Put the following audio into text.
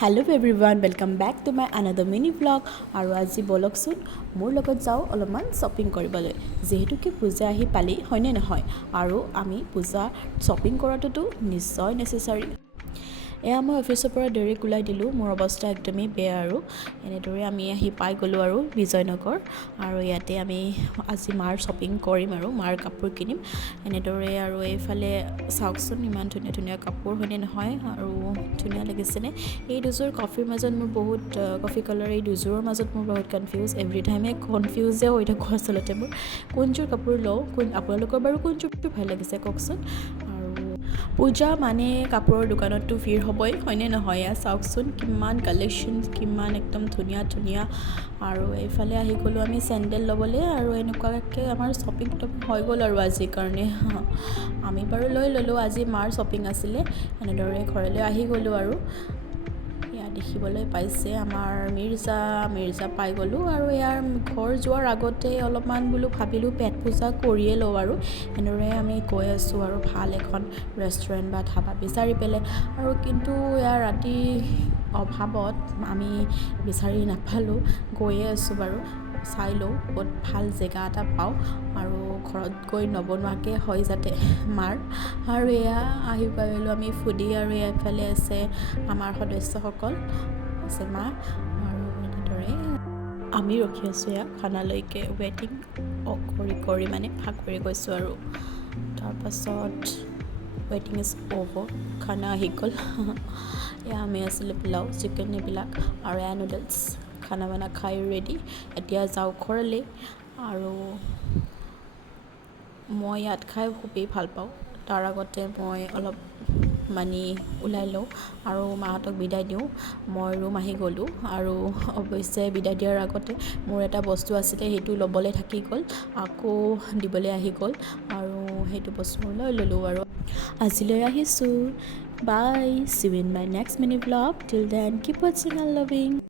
Hello everyone, welcome back to my another mini vlog আৰু আজি বলকচোন মোৰ লগত যাও অলপমান শ্বপিং কৰিবলৈ যেহেতুকে পূজা আহি পালি হয়নে নহয় আৰু আমি পূজা শ্বপিং কৰাটোতো নিশ্চয় নেসেসাৰী এয়া মই অফিচৰ পৰা ডাইৰেক্ট ওলাই দিলোঁ মোৰ অৱস্থা একদমেই বেয়া আৰু এনেদৰে আমি আহি পাই গ'লোঁ আৰু বিজয়নগৰ আৰু ইয়াতে আমি আজি মাৰ শ্বপিং কৰিম আৰু মাৰ কাপোৰ কিনিম এনেদৰে আৰু এইফালে চাওকচোন ইমান ধুনীয়া ধুনীয়া কাপোৰ হয়নে নহয় আৰু ধুনীয়া লাগিছেনে এই দুযোৰ কফিৰ মাজত মোৰ বহুত কফি কালাৰ এই দুযোৰৰ মাজত মোৰ বহুত কনফিউজ এভৰি টাইমে কনফিউজে হৈ থাকোঁ আচলতে মোৰ কোনযোৰ কাপোৰ লওঁ আপোনালোকৰ বাৰু কোনযোৰটো ভাল লাগিছে কওকচোন পূজা মানে কাপোৰৰ দোকানততো ভিৰ হ'বই হয়নে নহয় চাওকচোন কিমান কালেকশ্যন কিমান একদম ধুনীয়া ধুনীয়া আৰু এইফালে আহি গ'লোঁ আমি চেণ্ডেল ল'বলৈ আৰু এনেকুৱাকৈ আমাৰ শ্বপিং হৈ গ'ল আৰু আজিৰ কাৰণে আমি বাৰু লৈ ল'লোঁ আজি মাৰ শ্বপিং আছিলে এনেদৰে ঘৰলৈ আহি গ'লোঁ আৰু ইয়াত দেখিবলৈ পাইছে আমাৰ মিৰ্জা পাই গ'লোঁ আৰু ইয়াৰ ঘৰ যোৱাৰ আগতে অলপমান বোলো ভাবিলোঁ পেট পূজা কৰিয়ে লওঁ আৰু এনেদৰে আমি গৈ আছোঁ আৰু ভাল এখন ৰেষ্টুৰেণ্ট বা ধাবা বিচাৰি পেলাই আৰু কিন্তু ইয়াৰ ৰাতি অভাৱত আমি বিচাৰি নাপালোঁ গৈয়ে আছোঁ বাৰু চাই লওঁ বহুত ভাল জেগা এটা পাওঁ আৰু ঘৰত গৈ নবনোৱাকৈ হয় যাতে মাৰ আৰু এয়া আহি পালোঁ আমি ফুডি আৰু এইফালে আছে আমাৰ সদস্যসকল আছে মা আৰু এনেদৰে আমি ৰখি আছোঁ এয়া খানালৈকে ৱেইটিং কৰি মানে ভাগ কৰি গৈছোঁ আৰু তাৰপাছত ৱেইটিং ইজ অ'ভাৰ খানা আহি গ'ল এয়া আমি আছিলোঁ পোলাও চিকেন এইবিলাক আৰু এয়া নুডলছ খানা বানা খাই ৰেডি এতিয়া যাওঁ ঘৰলৈ আৰু মই ইয়াত খাই খুবেই ভাল পাওঁ তাৰ আগতে মই অলপ মানি ওলাই লওঁ আৰু মাহঁতক বিদায় দিওঁ মই ৰুম আহি গ'লোঁ আৰু অৱশ্যে বিদায় দিয়াৰ আগতে মোৰ এটা বস্তু আছিলে সেইটো ল'বলৈ থাকি গ'ল আকৌ দিবলৈ আহি গ'ল আৰু সেইটো বস্তু লৈ ল'লোঁ আৰু আজিলৈ আহিছোঁ বাই see you in my next mini vlog till then keep watching and loving